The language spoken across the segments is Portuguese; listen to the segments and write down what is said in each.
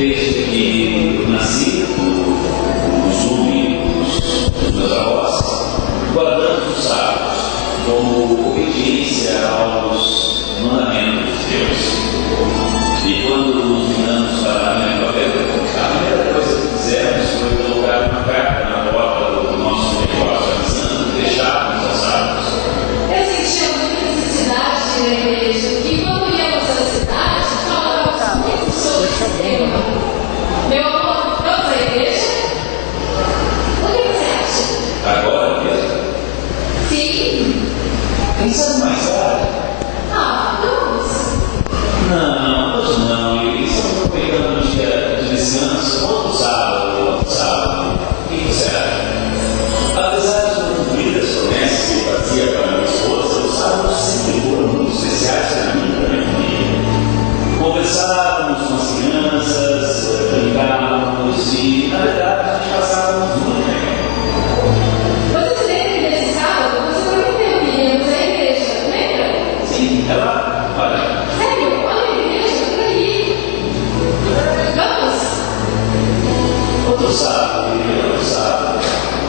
Desde que eu nasci, os domingos dos meus avós, guardamos os sábados como obediência aos mandamentos de Deus. E quando nos mudamos para a minha a primeira coisa que fizemos foi colocar uma carta na porta do nosso negócio, avisando que deixávamos aos sábados. Eu sentia muita necessidade de ir à igreja, e quando íamos à cidade, falávamos muito sobre esse tema. Meu avô, vamos à igreja? O que você acha? Agora mesmo? Sim. Quem sabe mais tarde? Vamos. Não, hoje não. Eles estão aproveitando o dia de descanso, outro sábado. O que você acha? Apesar de não cumprir as promessas que eu fazia para a minha esposa, os sábados sempre foram muito especiais para mim e para a minha família. Conversávamos com as crianças, brincávamos e, na verdade, a gente passávamos muito bem. Você se lembra desse sábado? Você prometeu que íamos à igreja, lembra? Sim, ela, olha. Sério? Olha a igreja, por aí. Vamos? Outro sábado.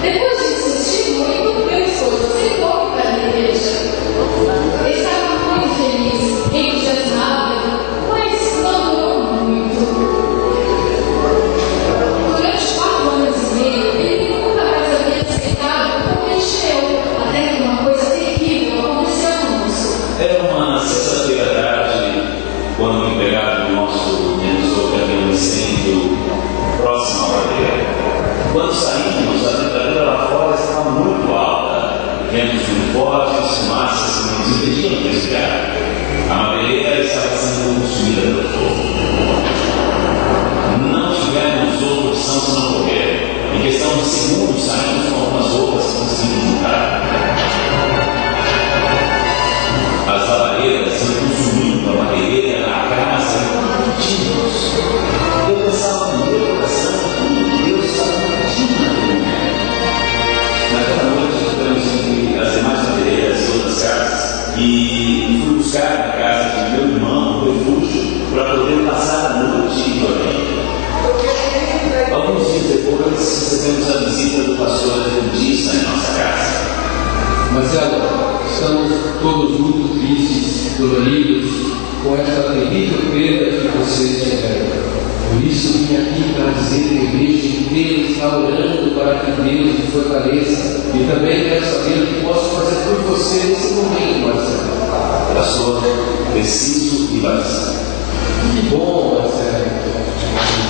Depois de insistir muito, meu esposo aceitou para a igreja. Ele estava muito feliz, entusiasmado, mas não durou muito. Durante 4 anos e meio, ele nunca mais havia aceitado como encheu, até que uma coisa terrível aconteceu conosco. Era uma sexta-feira à tarde, quando o empregado nosso me avisou que havia um incêndio próximo à lareira. Quando saímos, a temperatura lá fora estava muito alta, ventos muito fortes, fumaças que nos impediam de respirar. A madeireira estava sendo consumida pelo fogo. Não tivemos outra opção senão correr. Em questão de segundos, saímos com algumas roupas que conseguimos juntar. As labaredas iam consumindo a madeireira na casa enquanto tínhamos. Eu pensava no meu coração que Deus estava curtindo naquele momento. Naquela noite, ficamos entre as demais madeireiras e outras casas e fui buscar na casa de meu irmão um refúgio para poder passar a noite e dormir. Alguns dias depois, recebemos a visita do pastor adventista em nossa casa. Marcelo, estamos todos muito tristes, doloridos com esta terrível perda que vocês tiveram. Por isso vim aqui para dizer que a igreja inteira está orando para que Deus nos fortaleça e também quero saber o que posso fazer por você nesse momento, Marcelo. Pastor, preciso ir batizar. Que bom, Marcelo.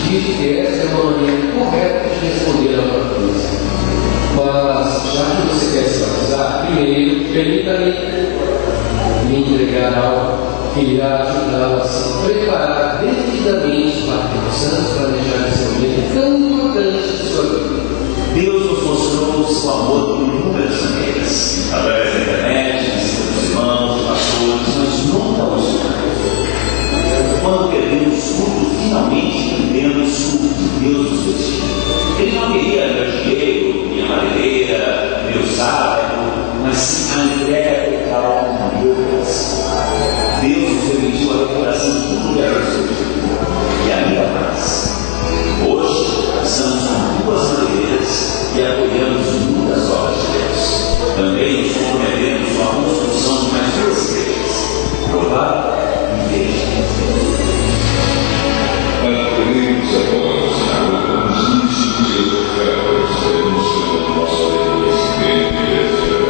Acredito que essa é uma maneira correta de responder a uma coisa. Mas, já que você quer se batizar, primeiro, permita-me me entregar algo que irá ajudá-lo a se preparar devidamente para que possamos planejar esse momento tão importante de sua vida. Deus nos mostrou o seu amor por inúmeras maneiras, através da internet, visita dos irmãos, dos pastores, mas nunca o escondeu. Quando perdemos tudo, finalmente entendemos o que Deus nos pediu. Ele não queria meu dinheiro, minha madeireira, meu sábado, mas sim a entrega total de Deus. Deus nos permitiu a recuperação de tudo que era resolvido e a minha paz. Hoje, estamos com 2 madeireiras e apoiamos muitas obras de Deus. Também nos comprometemos com a construção de mais 2 igrejas. Provar e igreja. Queremos agora, Senhor, como os discípulos teremos pelo nosso reconhecimento e gratidão.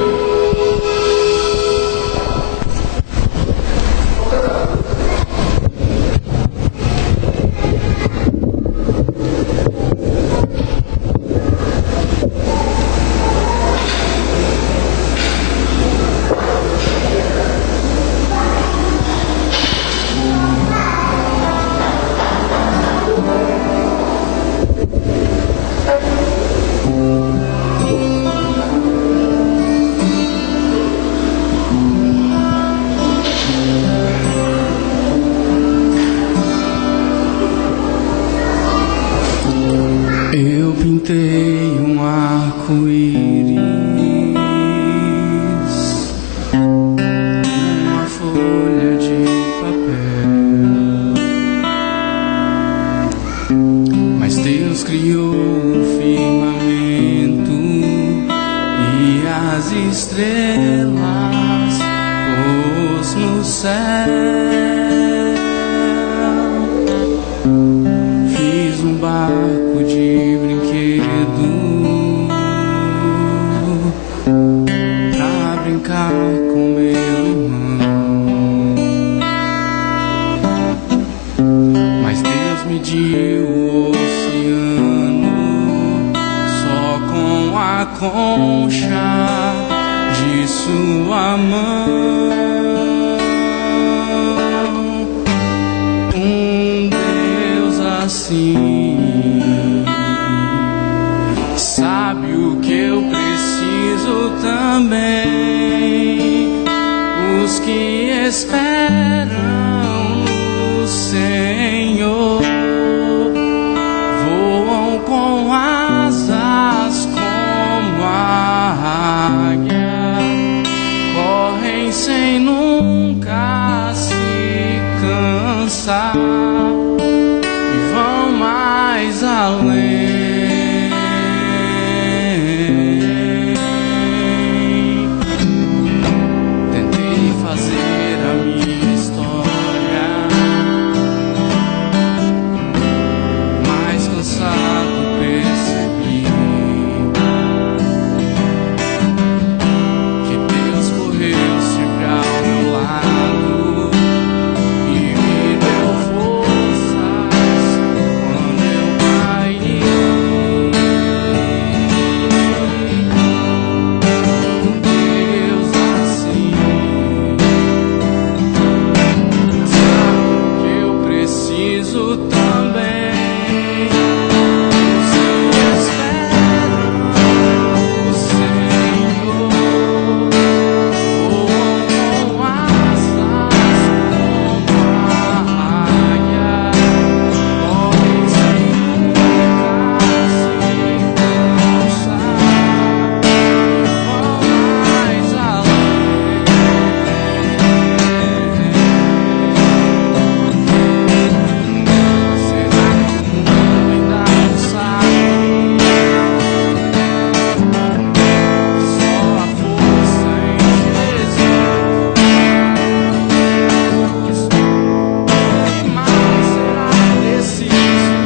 Eu pintei um arco-íris, uma folha de papel. Fiz um barco de brinquedo pra brincar com meu irmão, mas Deus mediu o oceano só com a concha de sua mão. Assim, sabe o que eu preciso também. Os que esperam no Senhor voam com asas como a águia, correm sem nunca se cansar, mais além. Tentei fazer a minha história, mas cansado percebi que Deus correu sempre ao meu lado e me deu forças quando eu caí. Deus assim sabe o que eu preciso também. Os que esperam no Senhor voam com asas como a águia, correm sem nunca se cansar, vão mais além. Será que o mundo ainda não sabe que só a força em Jesus? Que mais será preciso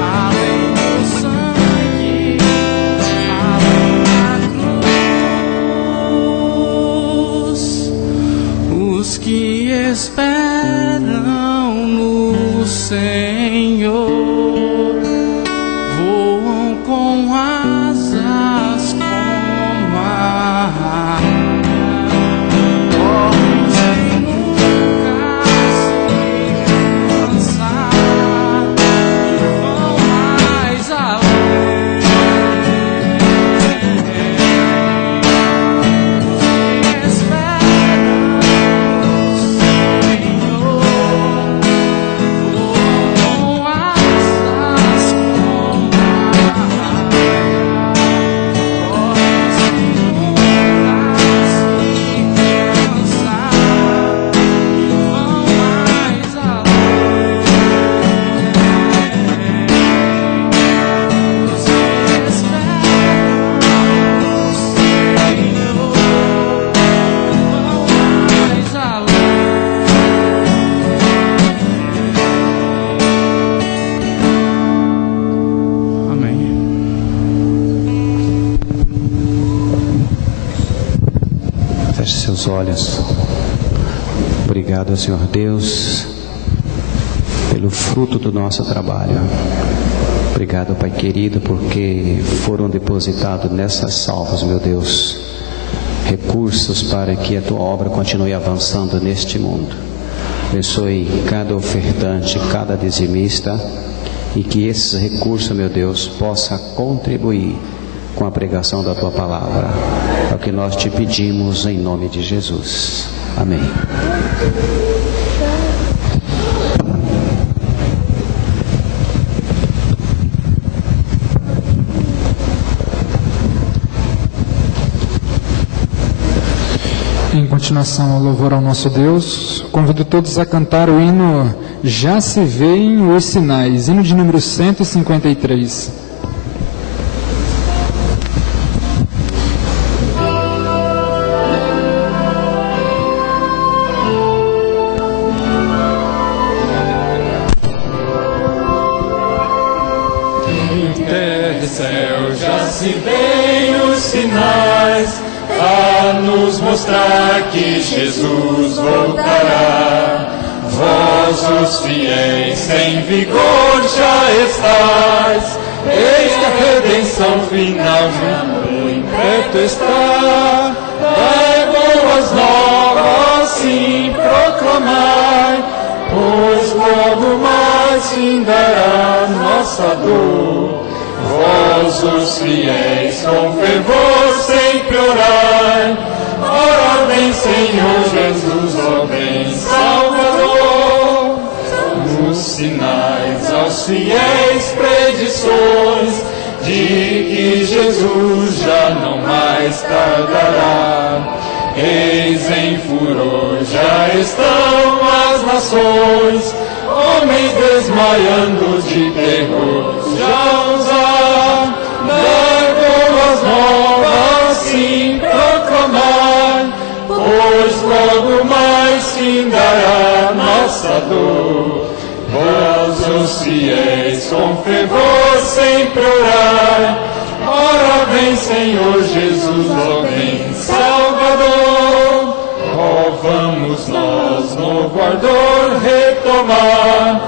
além do sangue, além da cruz? Os que esperam no Senhor voam com asas como a águia, correm sem nunca se cansar e vão mais além. Que esperam no Senhor voam com asas como a águia, correm sem nunca se cansar e vão mais além. Os que esperam no Senhor vão mais além. Amém. Feche seus olhos. Obrigado, Senhor Deus, pelo fruto do nosso trabalho. Obrigado, Pai querido, porque foram depositados nessas salvas, meu Deus, recursos para que a Tua obra continue avançando neste mundo. Abençoe cada ofertante, cada dizimista, e que esses recursos, meu Deus, possa contribuir com a pregação da Tua palavra. É o que nós te pedimos em nome de Jesus. Amém. Em continuação ao louvor ao nosso Deus, convido todos a cantar o hino Já se veem os sinais, hino de número 153. céu já se veem os sinais a nos mostrar que Jesus voltará. Vós, os fiéis, em vigor já estáis, eis que a redenção final já muito perto está. Dai boas novas, sim, proclamai, pois logo mais findará nossa dor. Vós, os fiéis, com fervor sempre orai. Ora vem, Senhor Jesus, ó vem, Salvador. Nos sinais aos fiéis predições de que Jesus já não mais tardará. Eis em furor já estão as nações, homens desmaiando de terror já os há. Dai boas novas, sim, proclamai, pois logo mais findará nossa dor. Vós, os fiéis, com fervor sempre orai. Ora vem, Senhor Jesus, ó vem, Salvador. Ó, vamos nós novo ardor retomar,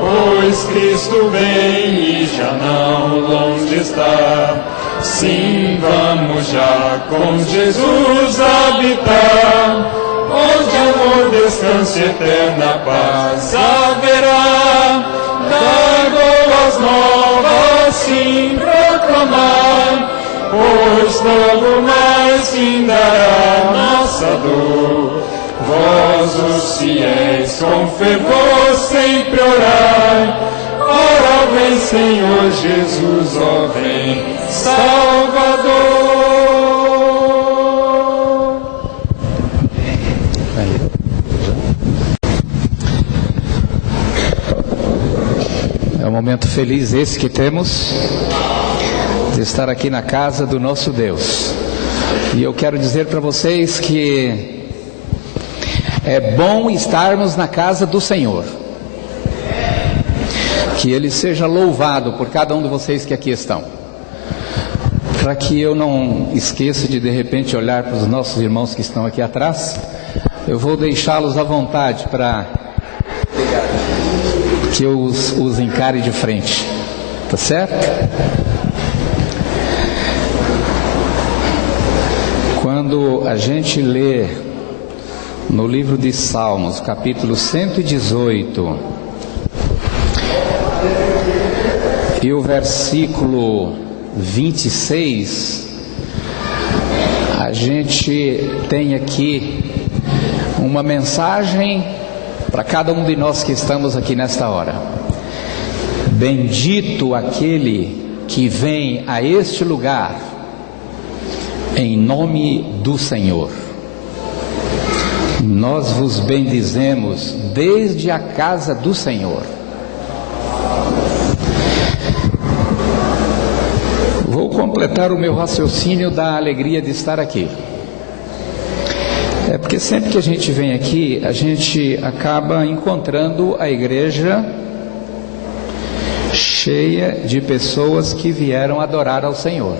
pois Cristo vem e já não longe está. Sim, vamos já com Jesus habitar, onde amor, descanso e eterna paz haverá. Dai boas novas, sim, proclamai, pois logo mais findará nossa dor. Vós, os fiéis, com fervor sempre orai. Ora vem, Senhor Jesus, ó vem, Salvador. É um momento feliz esse que temos de estar aqui na casa do nosso Deus. E eu quero dizer para vocês que é bom estarmos na casa do Senhor. Que Ele seja louvado por cada um de vocês que aqui estão. Para que eu não esqueça de repente olhar para os nossos irmãos que estão aqui atrás, eu vou deixá-los à vontade para que eu os encare de frente. Tá certo? Quando a gente lê no livro de Salmos, capítulo 118, e o versículo 26, a gente tem aqui uma mensagem para cada um de nós que estamos aqui nesta hora. Bendito aquele que vem a este lugar em nome do Senhor. Nós vos bendizemos desde a casa do Senhor. Vou completar o meu raciocínio da alegria de estar aqui. É porque sempre que a gente vem aqui, a gente acaba encontrando a igreja cheia de pessoas que vieram adorar ao Senhor.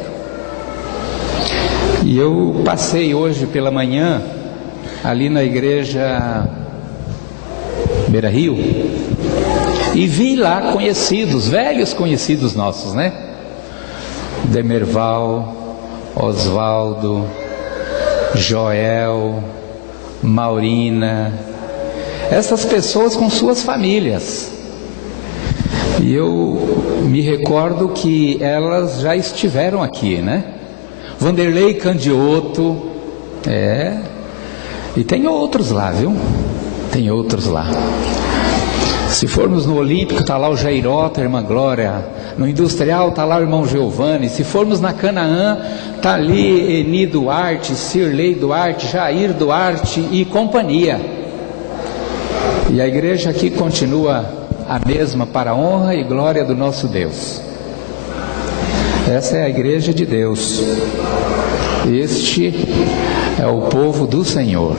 E eu passei hoje pela manhã ali na igreja Beira Rio e vi lá conhecidos, velhos conhecidos nossos, né? Demerval, Osvaldo, Joel, Maurina, essas pessoas com suas famílias. E eu me recordo que elas já estiveram aqui, né? Vanderlei Candioto, e tem outros lá, viu? Tem outros lá. Se formos no Olímpico, está lá o Jairota, a irmã Glória. No Industrial está lá o irmão Giovanni. Se formos na Canaã, está ali Eni Duarte, Cirlei Duarte, Jair Duarte e companhia. E a igreja aqui continua a mesma para a honra e glória do nosso Deus. Essa é a igreja de Deus. Este é o povo do Senhor.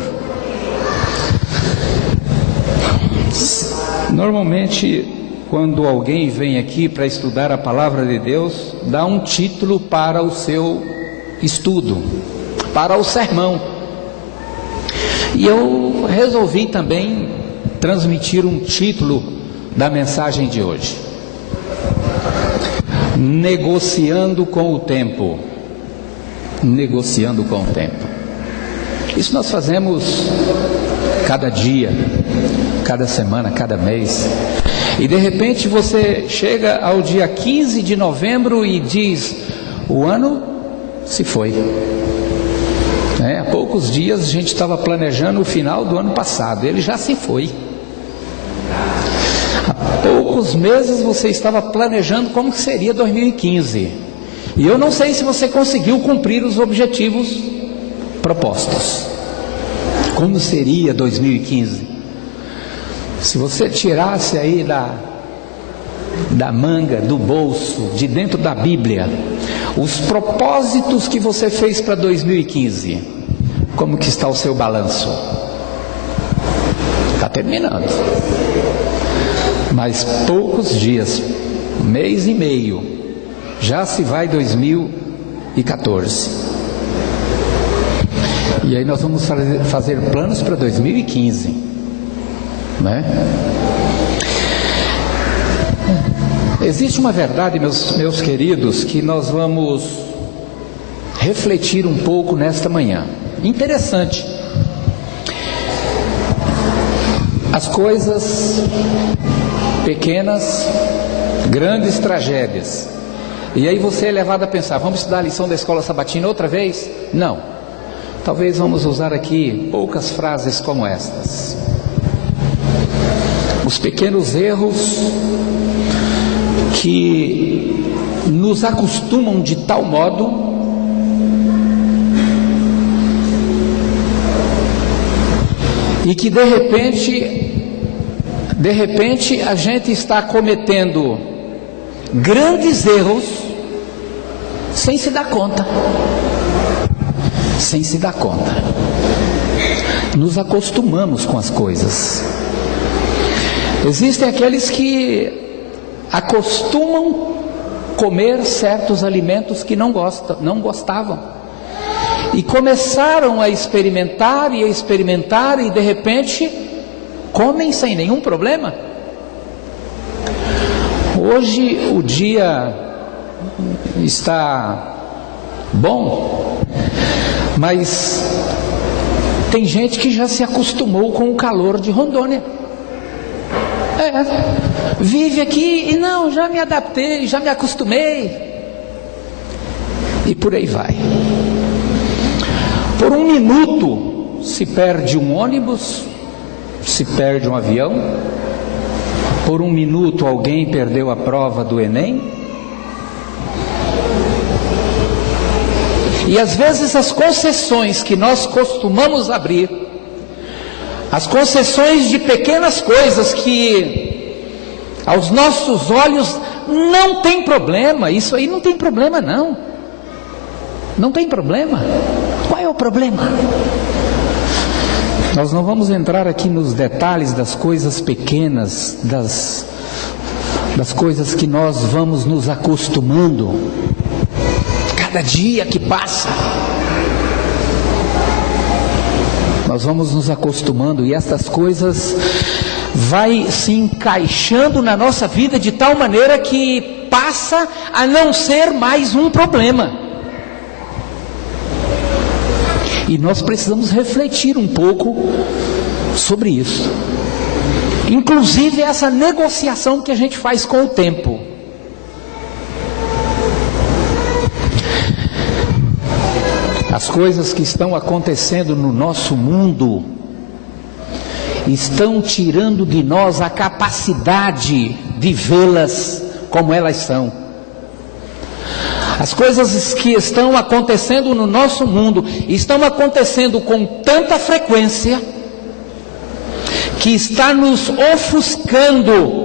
Normalmente, quando alguém vem aqui para estudar a palavra de Deus, dá um título para o seu estudo, para o sermão. E eu resolvi também transmitir um título da mensagem de hoje: Negociando com o tempo. Negociando com o tempo. Isso nós fazemos cada dia, cada semana, cada mês. E de repente você chega ao dia 15 de novembro e diz: o ano se foi. Há poucos dias a gente estava planejando o final do ano passado, ele já se foi. Há poucos meses você estava planejando como que seria 2015. E eu não sei se você conseguiu cumprir os objetivos propostos. Como seria 2015? Se você tirasse aí da manga, do bolso, de dentro da Bíblia, os propósitos que você fez para 2015, como que está o seu balanço? Está terminando. Mas poucos dias, mês e meio, já se vai 2014. E aí nós vamos fazer planos para 2015, né? Existe uma verdade, meus queridos, que nós vamos refletir um pouco nesta manhã. Interessante. As coisas pequenas, grandes tragédias. E aí você é levado a pensar: vamos estudar a lição da escola sabatina outra vez? Não. Talvez vamos usar aqui poucas frases como estas. Os pequenos erros que nos acostumam de tal modo e que de repente a gente está cometendo grandes erros sem se dar conta. Sem se dar conta. Nos acostumamos com as coisas. Existem aqueles que acostumam comer certos alimentos que não gostavam. E começaram a experimentar e de repente comem sem nenhum problema. Hoje o dia está bom, mas tem gente que já se acostumou com o calor de Rondônia. Vive aqui e não, já me adaptei, já me acostumei. E por aí vai. Por um minuto se perde um ônibus, se perde um avião. Por um minuto alguém perdeu a prova do Enem. E às vezes as concessões que nós costumamos abrir, as concessões de pequenas coisas que aos nossos olhos não tem problema, isso aí não tem problema não. Não tem problema. Qual é o problema? Nós não vamos entrar aqui nos detalhes das coisas pequenas, das coisas que nós vamos nos acostumando. Cada dia que passa, nós vamos nos acostumando e essas coisas vai se encaixando na nossa vida de tal maneira que passa a não ser mais um problema. E nós precisamos refletir um pouco sobre isso. Inclusive essa negociação que a gente faz com o tempo. As coisas que estão acontecendo no nosso mundo estão tirando de nós a capacidade de vê-las como elas são. As coisas que estão acontecendo no nosso mundo estão acontecendo com tanta frequência que está nos ofuscando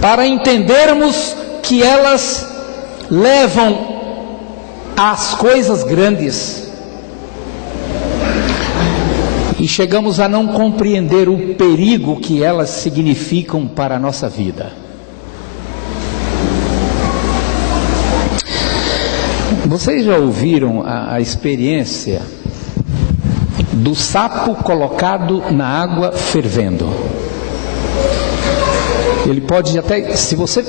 para entendermos que elas levam às coisas grandes. e chegamos a não compreender o perigo que elas significam para a nossa vida. Vocês já ouviram a experiência do sapo colocado na água fervendo? Ele pode até, se você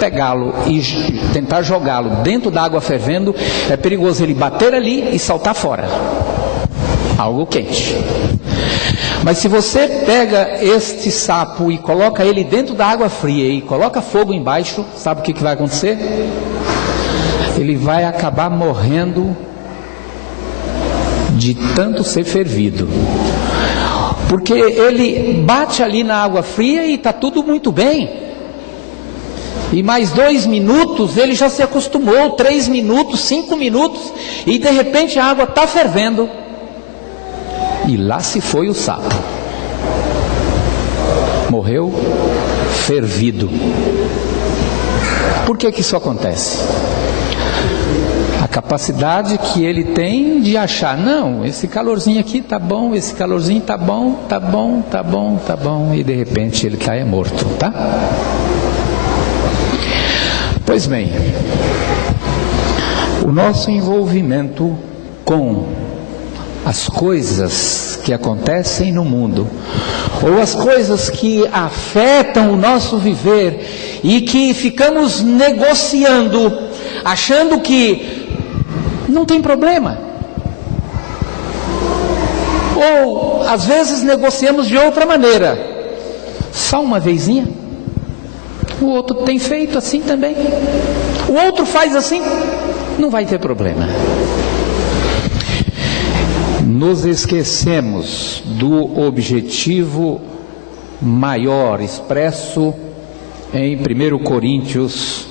pegá-lo e tentar jogá-lo dentro da água fervendo, é perigoso ele bater ali e saltar fora. Algo quente. Mas se você pega este sapo e coloca ele dentro da água fria e coloca fogo embaixo, sabe o que vai acontecer? Ele vai acabar morrendo de tanto ser fervido. Porque ele bate ali na água fria e está tudo muito bem. E mais 2 minutos ele já se acostumou, 3 minutos, 5 minutos, e de repente a água está fervendo. E lá se foi o sapo. Morreu fervido. Por que isso acontece? A capacidade que ele tem de achar, não, esse calorzinho aqui tá bom, esse calorzinho tá bom, tá bom, tá bom, tá bom, e de repente ele cai morto, tá? Pois bem, o nosso envolvimento com as coisas que acontecem no mundo, ou as coisas que afetam o nosso viver, e que ficamos negociando, achando que não tem problema. Ou às vezes negociamos de outra maneira. Só uma vezinha. O outro tem feito assim também. O outro faz assim. Não vai ter problema. Nos esquecemos do objetivo maior expresso em 1 Coríntios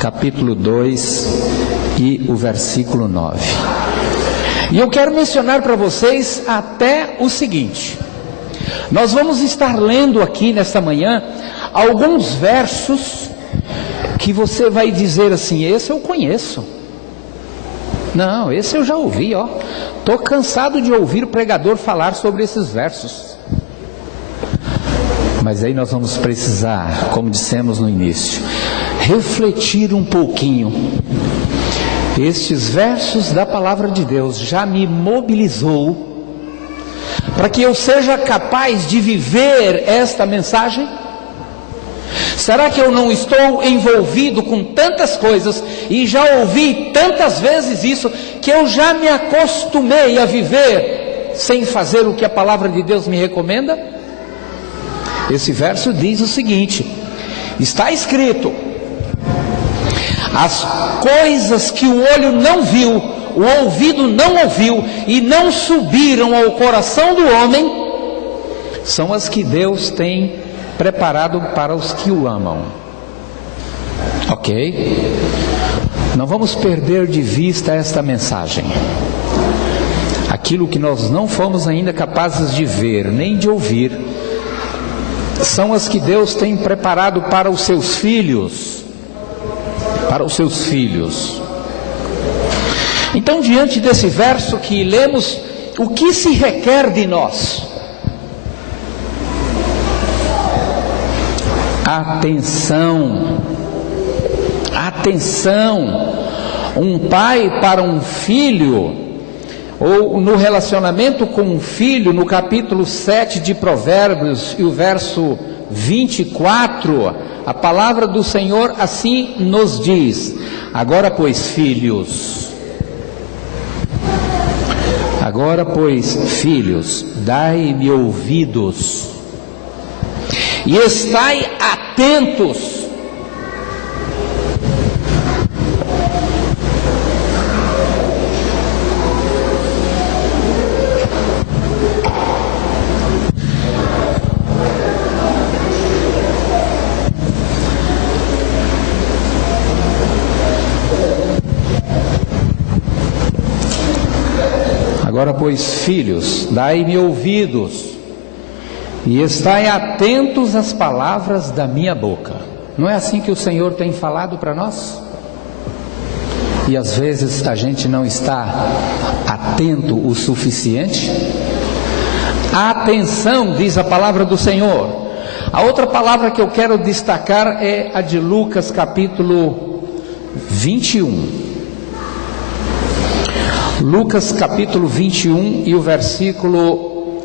capítulo 2 e o versículo 9. E eu quero mencionar para vocês até o seguinte: nós vamos estar lendo aqui nesta manhã alguns versos que você vai dizer assim, esse eu conheço. Não, esse eu já ouvi, ó. Estou cansado de ouvir o pregador falar sobre esses versos. Mas aí nós vamos precisar, como dissemos no início, refletir um pouquinho. Estes versos da palavra de Deus já me mobilizou para que eu seja capaz de viver esta mensagem? Será que eu não estou envolvido com tantas coisas e já ouvi tantas vezes isso, que eu já me acostumei a viver sem fazer o que a palavra de Deus me recomenda? Esse verso diz o seguinte: está escrito: as coisas que o olho não viu, o ouvido não ouviu e não subiram ao coração do homem, são as que Deus tem preparado para os que o amam. Ok? Não vamos perder de vista esta mensagem. Aquilo que nós não fomos ainda capazes de ver, nem de ouvir, são as que Deus tem preparado para os seus filhos. Para os seus filhos. Então, diante desse verso que lemos, o que se requer de nós? Atenção. Atenção. Um pai para um filho, ou no relacionamento com um filho, no capítulo 7 de Provérbios e o verso 24, a palavra do Senhor assim nos diz: agora pois, filhos, dai-me ouvidos e estai atentos. Agora, pois, filhos, dai-me ouvidos e estai atentos às palavras da minha boca. Não é assim que o Senhor tem falado para nós? E às vezes a gente não está atento o suficiente. Atenção, diz a palavra do Senhor. A outra palavra que eu quero destacar é a de Lucas capítulo 21. Lucas capítulo 21 e o versículo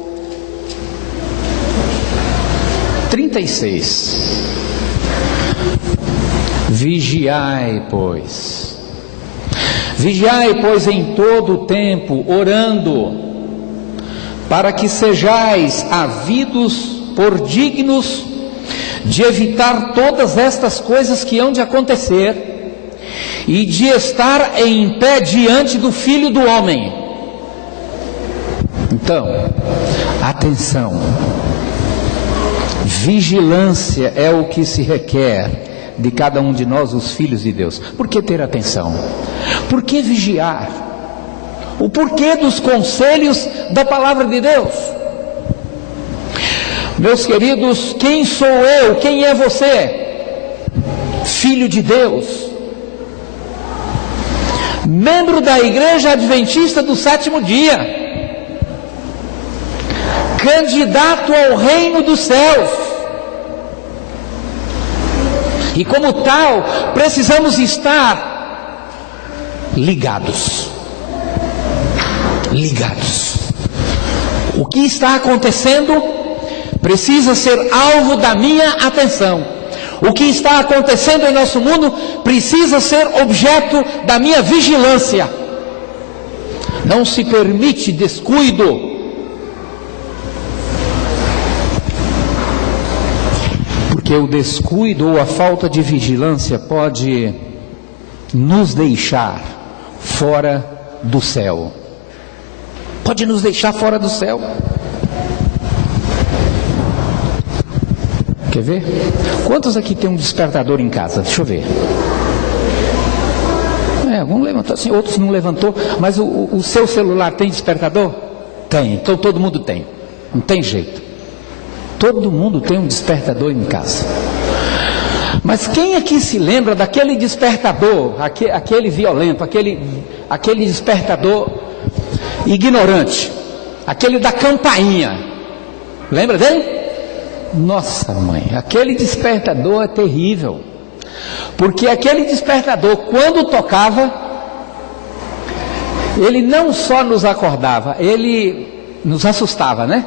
36. Vigiai, pois, em todo o tempo, orando, para que sejais havidos por dignos de evitar todas estas coisas que hão de acontecer e de estar em pé diante do Filho do Homem. Então, atenção, vigilância é o que se requer de cada um de nós, os filhos de Deus. Por que ter atenção? Por que vigiar? O porquê dos conselhos da palavra de Deus? Meus queridos, quem sou eu? Quem é você? Filho de Deus, membro da Igreja Adventista do Sétimo Dia, candidato ao reino dos céus. E como tal, precisamos estar ligados. O que está acontecendo precisa ser alvo da minha atenção. O que está acontecendo em nosso mundo precisa ser objeto da minha vigilância. Não se permite descuido. Porque o descuido ou a falta de vigilância pode nos deixar fora do céu. Pode nos deixar fora do céu. Quer ver? Quantos aqui tem um despertador em casa? Deixa eu ver. Alguns levantou assim, outros não levantou. Mas o seu celular tem despertador? Tem, então todo mundo tem. Não tem jeito. Todo mundo tem um despertador em casa. Mas quem aqui se lembra daquele despertador, aquele violento, aquele despertador ignorante, aquele da campainha? Lembra dele? Nossa mãe, aquele despertador é terrível. Porque aquele despertador, quando tocava, ele não só nos acordava, ele nos assustava, né?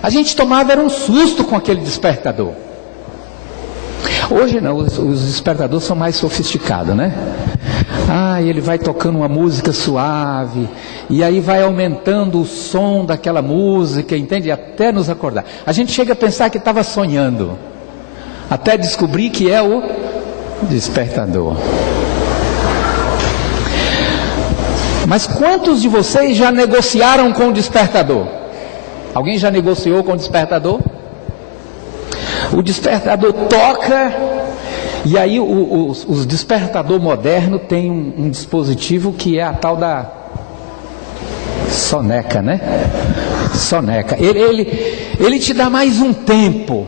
A gente tomava era um susto com aquele despertador. Hoje não, os despertadores são mais sofisticados, né? Ele vai tocando uma música suave, e aí vai aumentando o som daquela música, entende? Até nos acordar. A gente chega a pensar que estava sonhando, até descobrir que é o despertador. Mas quantos de vocês já negociaram com o despertador? Alguém já negociou com o despertador? O despertador toca, e aí os despertador moderno tem um dispositivo que é a tal da soneca, né? Soneca. Ele te dá mais um tempo.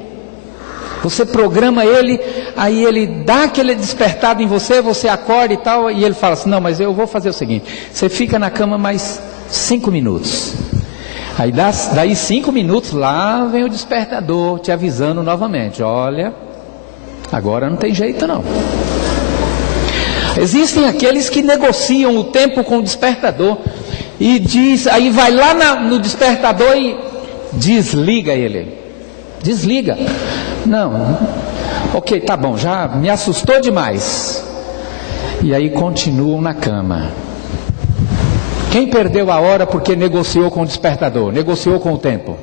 Você programa ele, aí ele dá aquele despertado em você, você acorda e tal, e ele fala assim: não, mas eu vou fazer o seguinte, você fica na cama mais 5 minutos. Aí daí 5 minutos lá vem o despertador te avisando novamente: olha, agora não tem jeito não. Existem aqueles que negociam o tempo com o despertador e diz, aí vai lá no despertador e desliga ele. Desliga. Não, ok, tá bom, já me assustou demais. E aí continuam na cama. Quem perdeu a hora porque negociou com o despertador? Negociou com o tempo?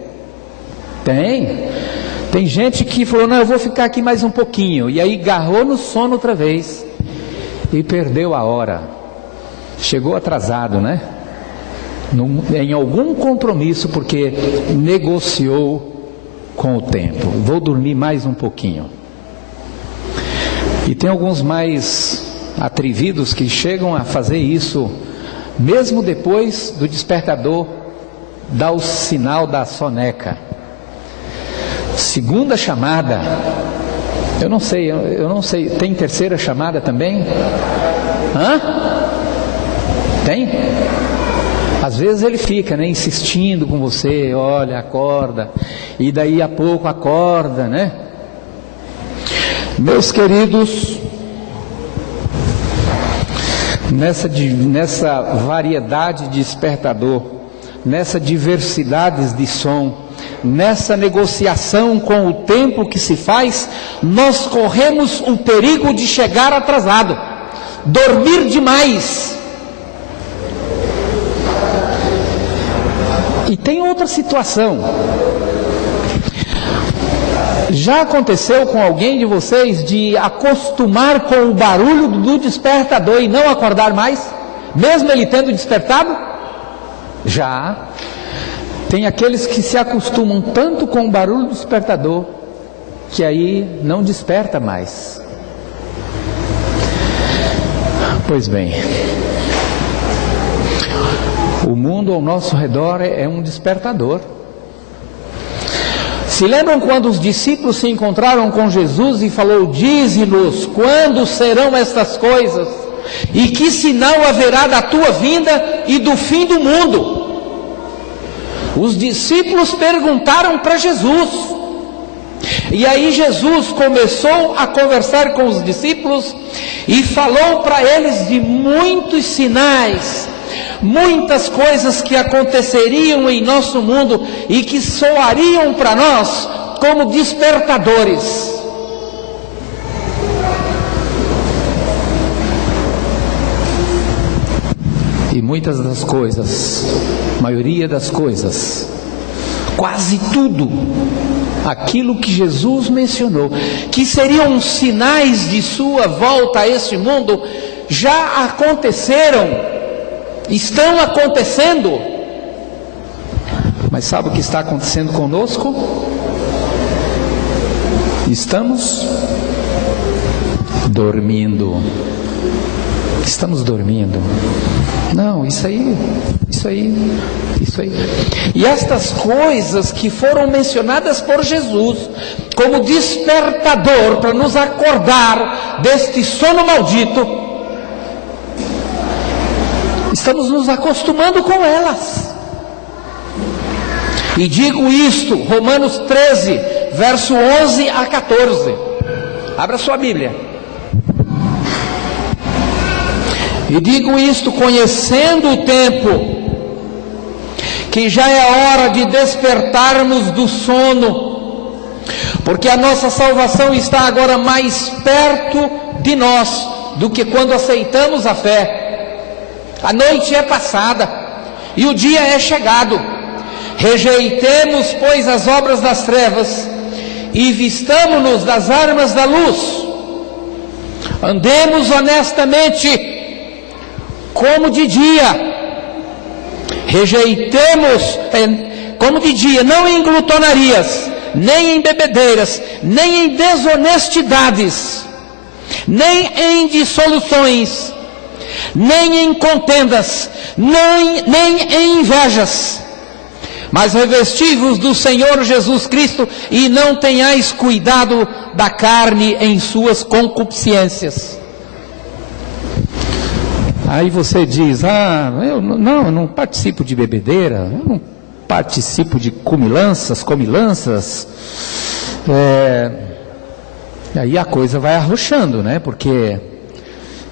Tem gente que falou: não, eu vou ficar aqui mais um pouquinho. E aí agarrou no sono outra vez e perdeu a hora. Chegou atrasado, né? Em algum compromisso, porque negociou com o tempo. Vou dormir mais um pouquinho. E tem alguns mais atrevidos que chegam a fazer isso mesmo depois do despertador dar o sinal da soneca. Segunda chamada. Eu não sei. Tem terceira chamada também? Tem? Às vezes ele fica, né, insistindo com você, olha, acorda, e daí a pouco acorda, né? Meus queridos, nessa variedade de despertador, nessa diversidade de som, nessa negociação com o tempo que se faz, nós corremos o perigo de chegar atrasado, dormir demais. E tem outra situação. Já aconteceu com alguém de vocês de acostumar com o barulho do despertador e não acordar mais, mesmo ele tendo despertado? Já. Tem aqueles que se acostumam tanto com o barulho do despertador que aí não desperta mais. Pois bem, o mundo ao nosso redor é um despertador. Se lembram quando os discípulos se encontraram com Jesus e falou: dize-nos quando serão estas coisas e que sinal haverá da tua vinda e do fim do mundo? Os discípulos perguntaram para Jesus, e aí Jesus começou a conversar com os discípulos e falou para eles de muitos sinais, muitas coisas que aconteceriam em nosso mundo e que soariam para nós como despertadores. E muitas das coisas, maioria das coisas, quase tudo aquilo que Jesus mencionou, que seriam sinais de sua volta a este mundo, já aconteceram, estão acontecendo. Mas sabe o que está acontecendo conosco? Estamos dormindo. Estamos dormindo. Não, isso aí. E estas coisas que foram mencionadas por Jesus como despertador para nos acordar deste sono maldito, estamos nos acostumando com elas. E digo isto, Romanos 13, verso 11 a 14. Abra sua Bíblia. E digo isto conhecendo o tempo, que já é hora de despertarmos do sono, porque a nossa salvação está agora mais perto de nós do que quando aceitamos a fé. A noite é passada e o dia é chegado. Rejeitemos, pois, as obras das trevas e vistamo-nos das armas da luz. Andemos honestamente como de dia. Rejeitemos como de dia, não em glutonarias, nem em bebedeiras, nem em desonestidades, nem em dissoluções, nem em contendas, nem em invejas. Mas revesti-vos do Senhor Jesus Cristo e não tenhais cuidado da carne em suas concupiscências. Aí você diz: eu não participo de bebedeira, eu não participo de comilanças. Aí a coisa vai arrochando, né? Porque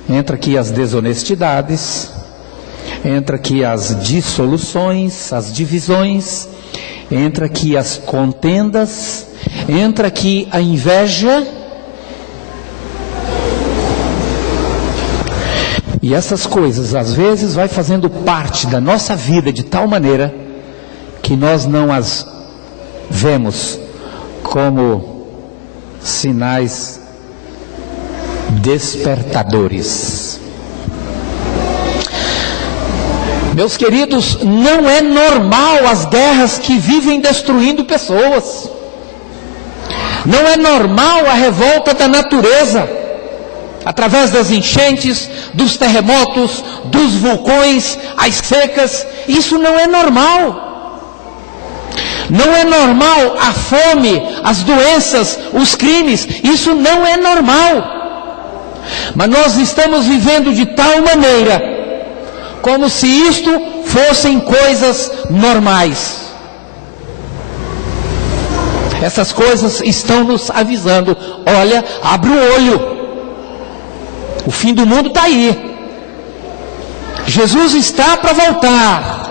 entra aqui as desonestidades, entra aqui as dissoluções, as divisões, entra aqui as contendas, entra aqui a inveja. E essas coisas, às vezes, vai fazendo parte da nossa vida de tal maneira que nós não as vemos como sinais despertadores. Meus queridos, não é normal as guerras que vivem destruindo pessoas. Não é normal a revolta da natureza, através das enchentes, dos terremotos, dos vulcões, as secas. Isso não é normal. Não é normal a fome, as doenças, os crimes. Isso não é normal. Mas nós estamos vivendo de tal maneira, como se isto fossem coisas normais. Essas coisas estão nos avisando: olha, abre o olho, o fim do mundo está aí, Jesus está para voltar.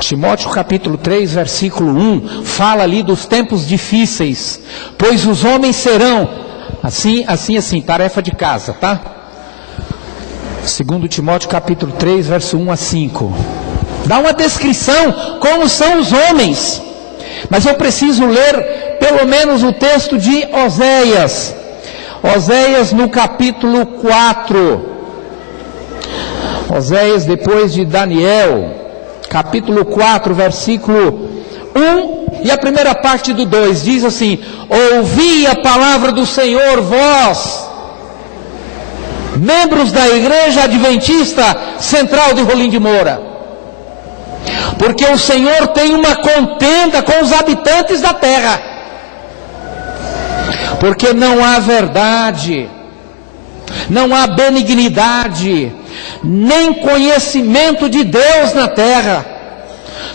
Timóteo capítulo 3, versículo 1, fala ali dos tempos difíceis, pois os homens serão, assim, tarefa de casa, tá? 2 Timóteo capítulo 3, verso 1 a 5, dá uma descrição como são os homens, mas eu preciso ler pelo menos o texto de Oséias, Oséias no capítulo 4, Oséias depois de Daniel, capítulo 4, versículo 1, e a primeira parte do 2, diz assim: ouvi a palavra do Senhor, vós, membros da Igreja Adventista Central de Rolim de Moura, porque o Senhor tem uma contenda com os habitantes da terra, porque não há verdade, não há benignidade, nem conhecimento de Deus na terra.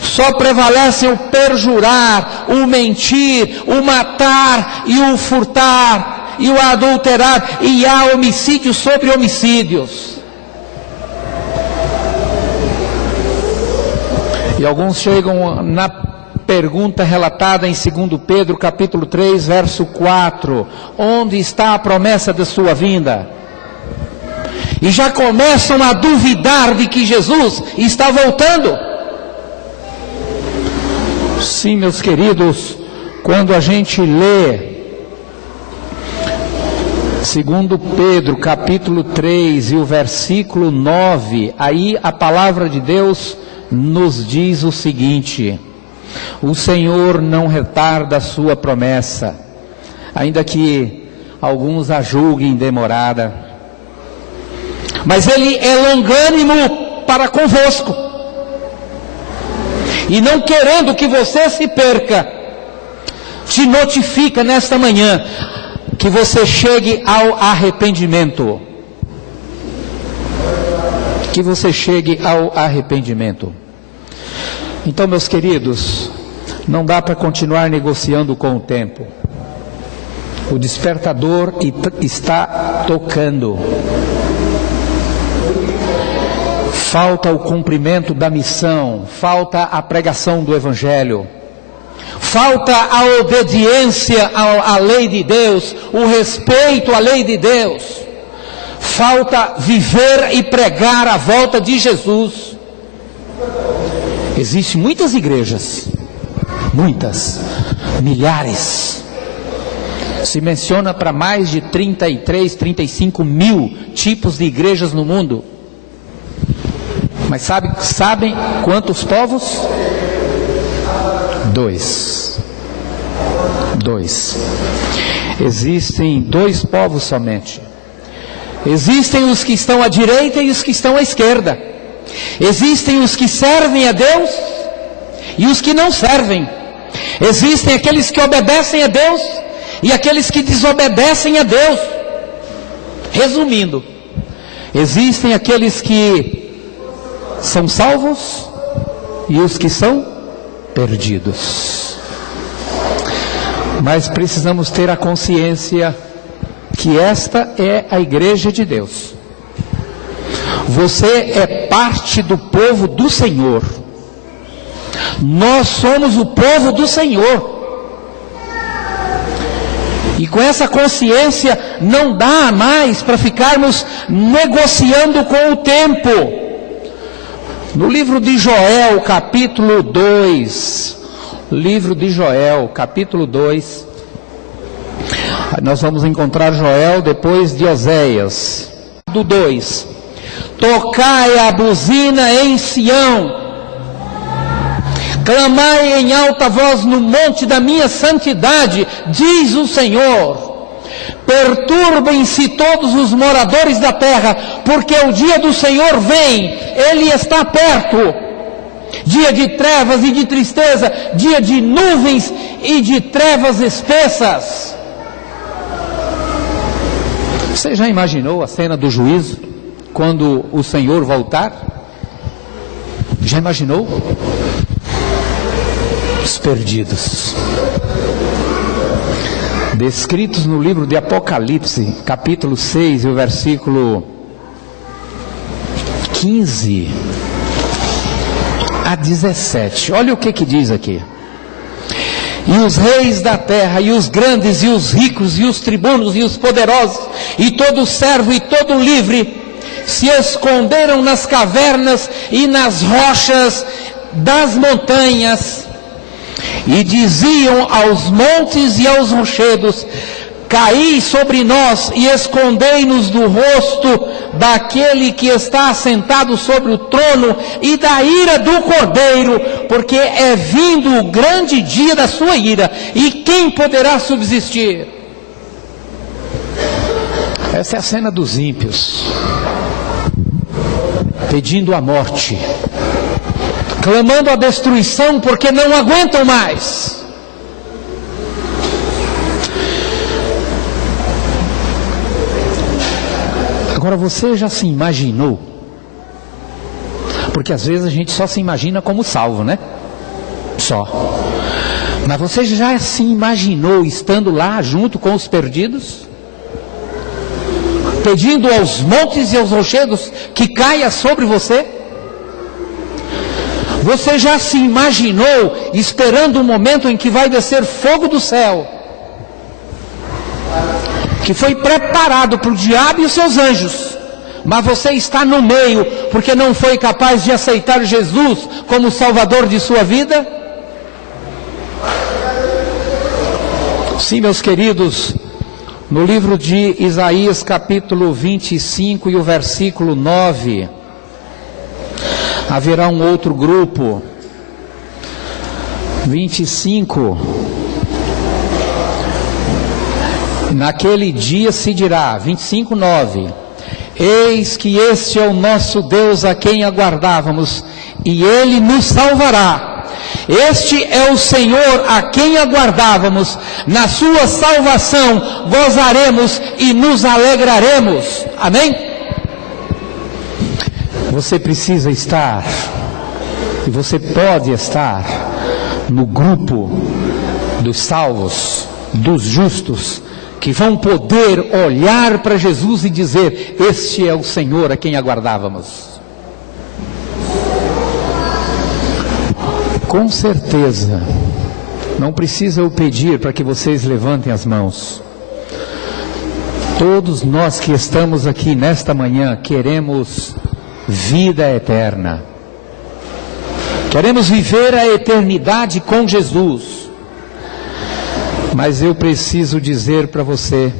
Só prevalecem o perjurar, o mentir, o matar e o furtar e o adulterar, e há homicídios sobre homicídios. E alguns chegam na pergunta relatada em 2 Pedro capítulo 3, verso 4, onde está a promessa da sua vinda? E já começam a duvidar de que Jesus está voltando. Sim, meus queridos, quando a gente lê 2 Pedro capítulo 3 e o versículo 9, aí a palavra de Deus nos diz o seguinte: o Senhor não retarda a sua promessa, ainda que alguns a julguem demorada, mas Ele é longânimo para convosco, e não querendo que você se perca, te notifica nesta manhã que você chegue ao arrependimento. Que você chegue ao arrependimento. Então, meus queridos, não dá para continuar negociando com o tempo. O despertador está tocando. Falta o cumprimento da missão, falta a pregação do Evangelho, falta a obediência à lei de Deus, o respeito à lei de Deus, falta viver e pregar a volta de Jesus. Existem muitas igrejas, muitas, milhares, se menciona para mais de 33, 35 mil tipos de igrejas no mundo. Mas sabem quantos povos? 2. Existem 2 povos somente. Existem os que estão à direita e os que estão à esquerda. Existem os que servem a Deus e os que não servem. Existem aqueles que obedecem a Deus e aqueles que desobedecem a Deus. Resumindo, existem aqueles que são salvos e os que são perdidos. Mas precisamos ter a consciência que esta é a igreja de Deus. Você é parte do povo do Senhor. Nós somos o povo do Senhor. E com essa consciência não dá mais para ficarmos negociando com o tempo. No livro de Joel, capítulo 2, livro de Joel, capítulo 2, nós vamos encontrar Joel depois de Oséias. Do 2, tocai a buzina em Sião, clamai em alta voz no monte da minha santidade, diz o Senhor. Perturbem-se todos os moradores da terra, porque o dia do Senhor vem, Ele está perto. Dia de trevas e de tristeza, dia de nuvens e de trevas espessas. Você já imaginou a cena do juízo? quando o Senhor voltar? Já imaginou? Os perdidos, descritos no livro de Apocalipse, capítulo 6, e o versículo 15 a 17. Olha o que diz aqui. E os reis da terra, e os grandes, e os ricos, e os tribunos, e os poderosos, e todo servo, e todo livre, se esconderam nas cavernas e nas rochas das montanhas, e diziam aos montes e aos rochedos: caí sobre nós e escondei-nos do rosto daquele que está assentado sobre o trono e da ira do Cordeiro, porque é vindo o grande dia da sua ira, e quem poderá subsistir? Essa é a cena dos ímpios, pedindo a morte, clamando a destruição porque não aguentam mais. Agora, você já se imaginou? Porque às vezes a gente só se imagina como salvo, né? Só. Mas você já se imaginou estando lá junto com os perdidos? Pedindo aos montes e aos rochedos que caia sobre você? Você já se imaginou esperando o momento em que vai descer fogo do céu, que foi preparado para o diabo e os seus anjos, mas você está no meio porque não foi capaz de aceitar Jesus como Salvador de sua vida? Sim, meus queridos, no livro de Isaías capítulo 25 e o versículo 9, haverá um outro grupo. 25. Naquele dia se dirá, 25:9, eis que este é o nosso Deus a quem aguardávamos, e Ele nos salvará. Este é o Senhor a quem aguardávamos, na sua salvação gozaremos e nos alegraremos. Amém? Você precisa estar, e você pode estar, no grupo dos salvos, dos justos, que vão poder olhar para Jesus e dizer: este é o Senhor a quem aguardávamos. Com certeza, não precisa eu pedir para que vocês levantem as mãos. Todos nós que estamos aqui nesta manhã queremos vida eterna. Queremos viver a eternidade com Jesus. Mas eu preciso dizer para você,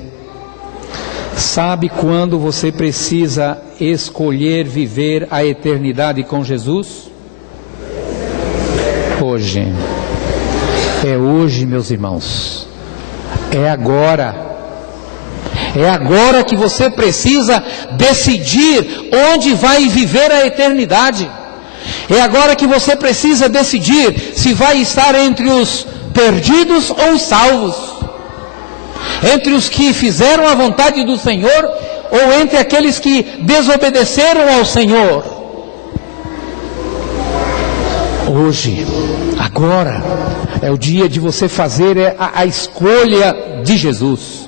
sabe quando você precisa escolher viver a eternidade com Jesus? Hoje. É hoje, meus irmãos. É agora. É agora que você precisa decidir onde vai viver a eternidade. É agora que você precisa decidir se vai estar entre os perdidos ou os salvos, entre os que fizeram a vontade do Senhor ou entre aqueles que desobedeceram ao Senhor. Hoje, agora, é o dia de você fazer a escolha de Jesus,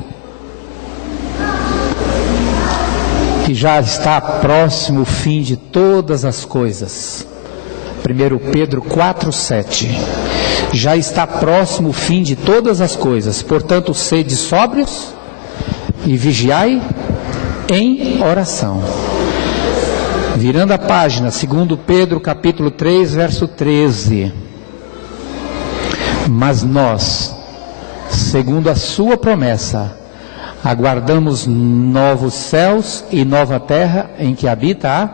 que já está próximo o fim de todas as coisas. 1 Pedro 4:7. Já está próximo o fim de todas as coisas, portanto, sede sóbrios e vigiai em oração. Virando a página, 2 Pedro capítulo 3, verso 13. Mas nós, segundo a sua promessa, aguardamos novos céus e nova terra em que habita a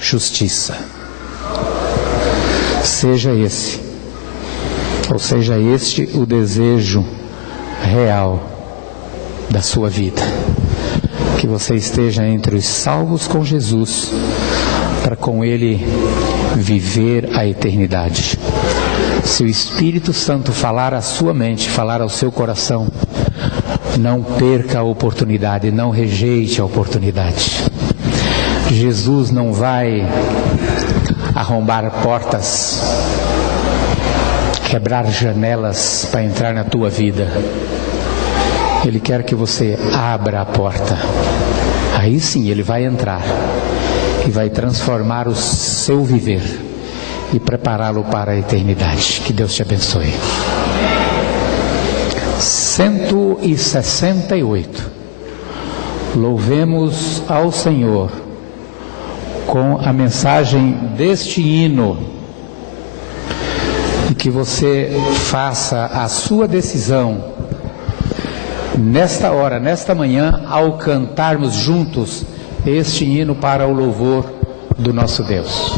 justiça. Seja este o desejo real da sua vida. Que você esteja entre os salvos com Jesus, para com Ele viver a eternidade. Se o Espírito Santo falar à sua mente, falar ao seu coração, não perca a oportunidade, não rejeite a oportunidade. Jesus não vai arrombar portas, quebrar janelas para entrar na tua vida. Ele quer que você abra a porta. Aí sim Ele vai entrar e vai transformar o seu viver e prepará-lo para a eternidade. Que Deus te abençoe. 168. Louvemos ao Senhor com a mensagem deste hino, e que você faça a sua decisão nesta hora, nesta manhã, ao cantarmos juntos este hino para o louvor do nosso Deus.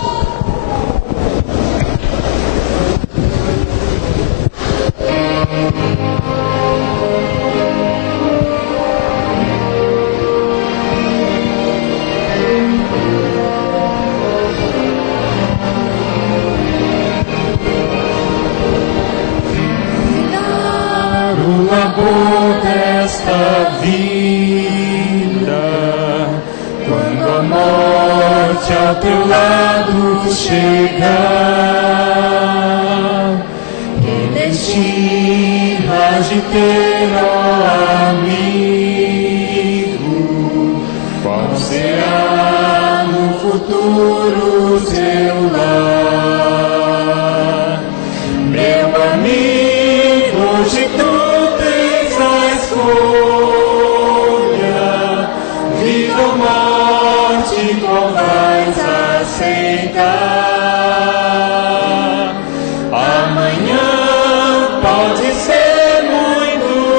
Amanhã pode ser muito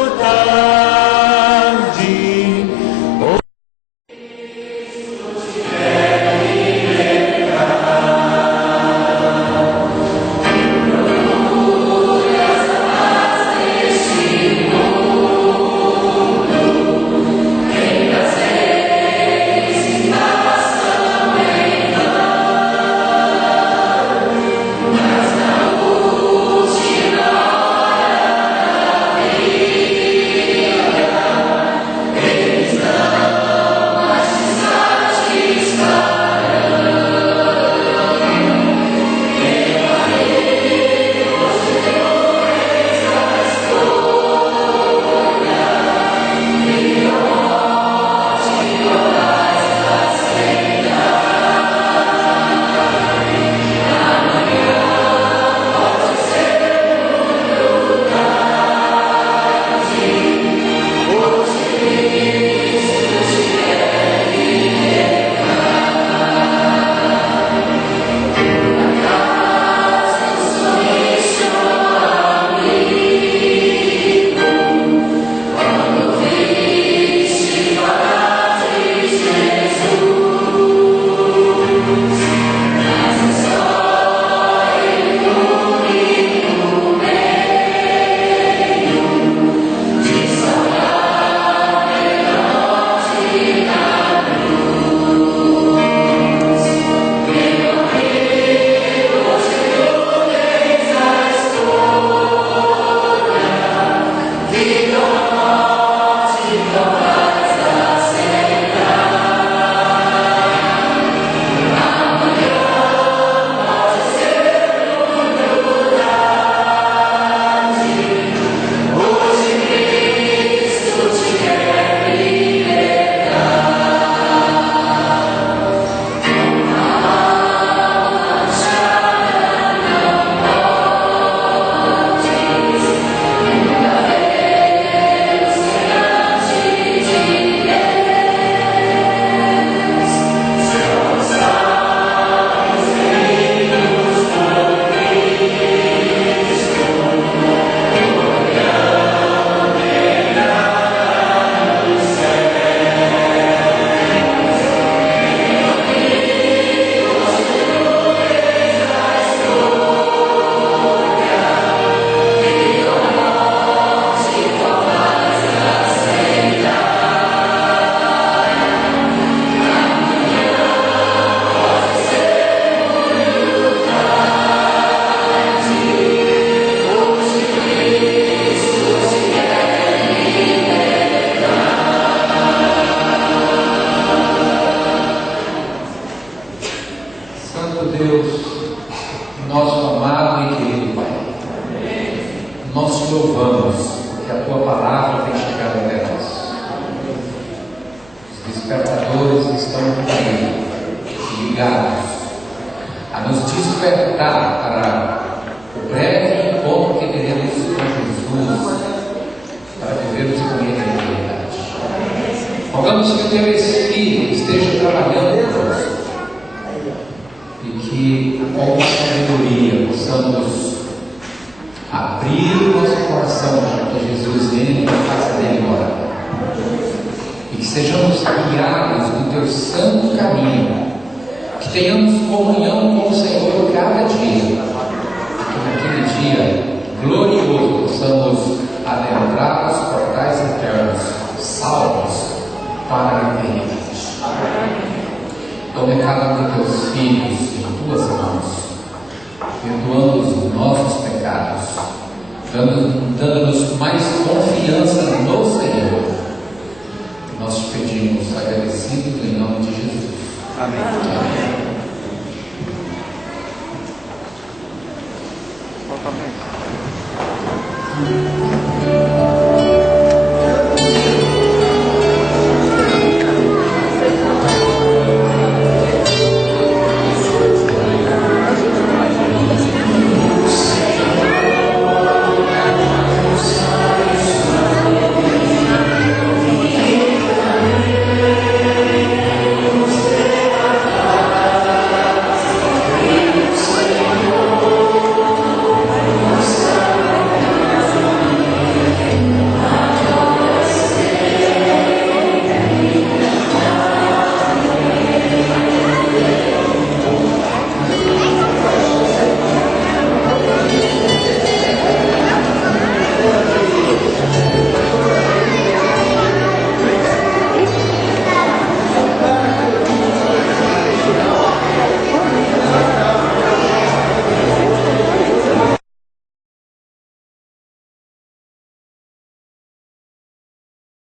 palavra tem chegado até nós. Os despertadores estão aí, ligados, a nos despertar para o breve encontro que teremos com Jesus, para vivermos com Ele na eternidade. Rogamos que o Teu Espírito esteja trabalhando conosco e que, com sabedoria, possamos abrir o nosso coração para que Jesus entre na casa dele morada. E que sejamos guiados no Teu santo caminho, que tenhamos comunhão com o Senhor cada dia, e que naquele dia glorioso possamos adentrar os portais eternos, salvos para a eternidade. Tome cada um de Teus filhos em Tuas mãos, perdoando os nossos pecados, dando-nos mais confiança